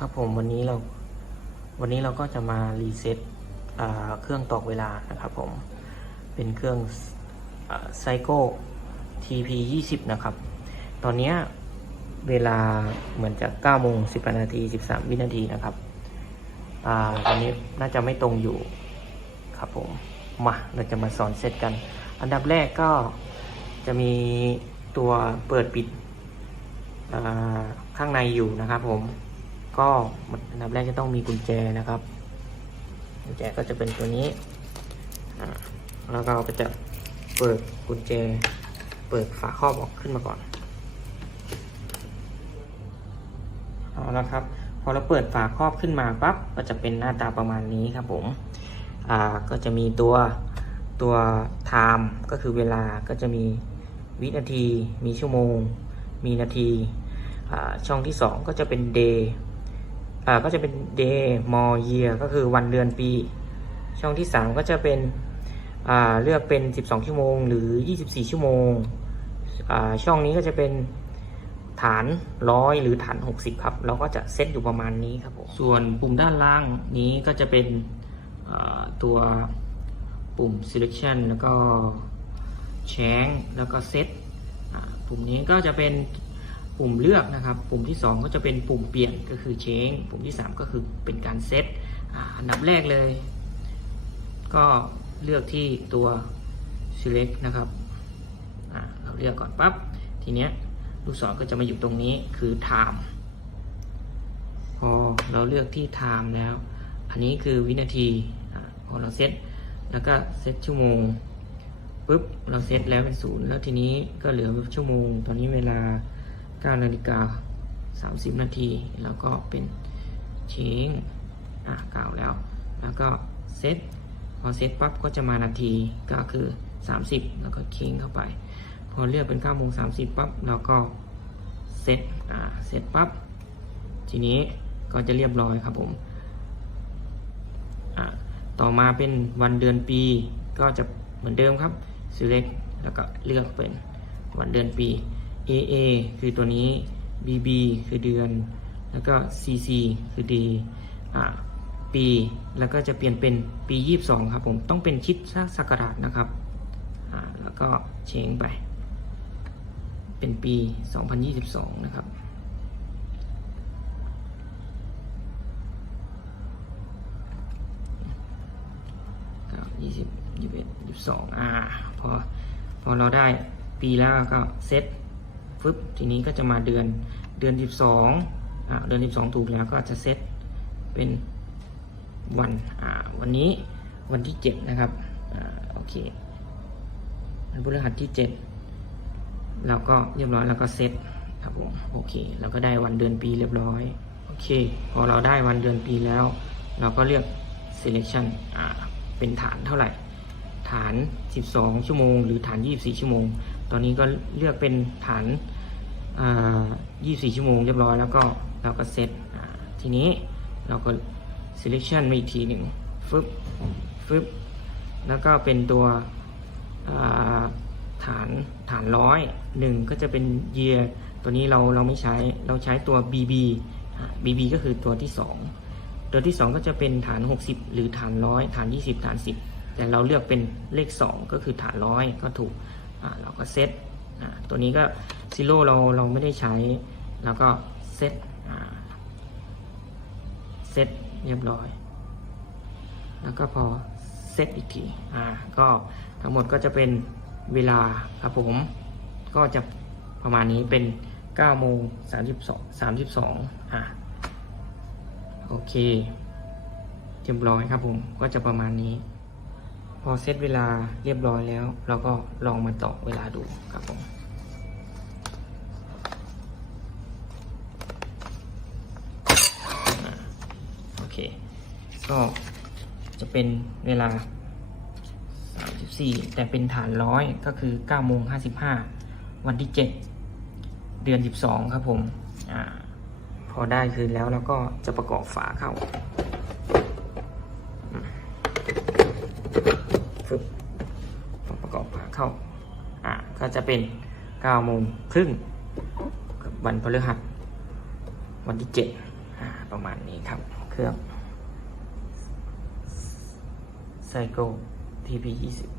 ครับผมวันนี้เราวันนี้เราก็จะมารีเซ็ตเครื่องตอกเวลานะครับผมเป็นเครื่องไซโก้ TP 20นะครับ ตอนนี้เวลาเหมือนจะ9โมง18นาที13 วินาทีนะครับอ่าตอนนี้น่าจะไม่ตรงอยู่ครับผมมาเราจะมาสอนเซตกัน อันดับแรกก็จะมีตัวเปิดปิดข้างในอยู่นะครับผม ก็อันดับแรกจะต้องมีกุญแจนะครับ กุญแจก็จะเป็นตัวนี้แล้วเราก็จะเปิดกุญแจ เปิดฝาครอบออกขึ้นมาก่อนเอาละครับ พอเราเปิดฝาครอบขึ้นมาปั๊บก็จะเป็นหน้าตาประมาณนี้ครับผมอ่าก็จะมีตัวตัว time ก็คือเวลาก็จะมีวินาที มีชั่วโมง มีนาทีช่องที่ 2 ก็จะเป็น day อ่าก็จะเป็น day more year ก็คือวันเดือนปี ช่องที่ 3 ก็จะเป็นอ่าเลือกเป็น 12 ชั่วโมง หรือ 24 ชั่วโมงอ่าช่องนี้ก็จะเป็นฐานร้อยหรือฐาน 60 ครับ เราก็จะเซตอยู่ประมาณนี้ครับผมส่วนปุ่มด้านล่างนี้ก็จะเป็นตัวปุ่ม selection แล้วก็ change แล้วก็ set อ่าปุ่มนี้ก็จะเป็น ปุ่มเลือกนะครับ ปุ่มที่ 2 ก็จะเป็นปุ่มเปลี่ยนก็คือ change ปุ่มที่ 3 ก็คือเป็นการเซตอันดับแรกเลย ก็เลือกที่ตัว select นะครับเราเลือกก่อนปั๊บทีเนี้ยลูกศรก็จะมาอยู่ตรงนี้คือ time พอเราเลือกที่ time แล้ว อันนี้คือวินาทีพอเราเซตแล้วก็เซตชั่วโมงปุ๊บเราเซตแล้วเป็นศูนย์แล้วทีนี้ก็เหลือชั่วโมง ตอนนี้เวลา 9นาฬิกา 30 นาที แล้วก็เป็นเชงอะกล่าวแล้ว แล้วก็เซตพอเซตปั๊บก็จะมานาทีก็คือ 30 แล้วก็เค้งเข้าไป พอเลือกเป็น9โมง30ปั๊บเราก็เซตอ่าเซตปั๊บทีนี้ก็จะเรียบร้อยครับผมอะต่อมาเป็นวันเดือนปีก็จะเหมือนเดิมครับ select แล้วก็เลือกเป็นวันเดือนปี AA คือตัวนี้ BB คือเดือน แล้วก็ CC คือดีอ่าปี แล้วก็จะเปลี่ยนเป็นปี 22 ครับผมต้องเป็นชิดสักกระดาษนะครับอ่าแล้วก็เชงไป เป็นปี 2022 นะครับก็ยี่สิบยี่สิบเอ็ดยี่สิบสองอ่าพอพอเราได้ปีแล้วก็เซต ฟึบทีนี้ก็จะมาเดือนเดือนสิบสองอ่าเดือนสิบสองถูกแล้วก็จะเซตเป็นวันอ่าวันนี้วันที่เจ็ดนะครับอ่าโอเควันพฤหัสที่เจ็ดเราก็เรียบร้อยแล้วก็เซตครับผมโอเคเราก็ได้วันเดือนปีเรียบร้อยโอเคพอเราได้วันเดือนปีแล้ว เราก็เลือก selection อ่าเป็นฐานเท่าไหร่ ฐาน 12 ชั่วโมง หรือฐาน 24 ชั่วโมง ตอนนี้ก็เลือกเป็นฐานอ่า24 ชั่วโมงเรียบร้อยแล้วก็เราก็เซตทีนี้เราก็ selection มาอีกทีหนึ่งฟึบฟึบแล้วก็เป็นตัวาฐานฐานร้อยหนึ่งก็จะเป็น year ตัวนี้เราเราไม่ใช้เราใช้ตัว bb bb ก็คือตัวที่ 2 ตัวที่ 2 ก็จะเป็นฐาน 60 หรือฐานร้อยฐาน 20 ฐาน 10 แต่เราเลือกเป็นเลข 2 ก็คือฐานร้อยก็ถูก เราก็เซตตัวนี้ก็ซีโร่เราเราไม่ได้ใช้ แล้วก็เซตเซตเรียบร้อย แล้วก็พอเซตอีกทีอ่าก็ทั้งหมดก็จะเป็นเวลาครับผม ก็จะประมาณนี้เป็น9โมง32 32อ่าโอเคเรียบร้อยครับผมก็จะประมาณนี้ อเซตเวลาเรียบร้อยแล้ว เราก็ลองมาต่อเวลาดูครับผมโอเค ก็จะเป็นเวลา 34 แต่เป็นฐานร้อยก็คือ9โมง55 วันที่ 7 เดือน 12 ครับผมอพอได้คืนแล้วเราก็จะประกอบฝาเข้าอืมฟึบพอประกอบฝาเข้า อ่า ก็ จะเป็น9โมงครึ่งวันพฤหัสวันที่7อ่าประประมาณนี้ครับ เครื่องไซโก TP 20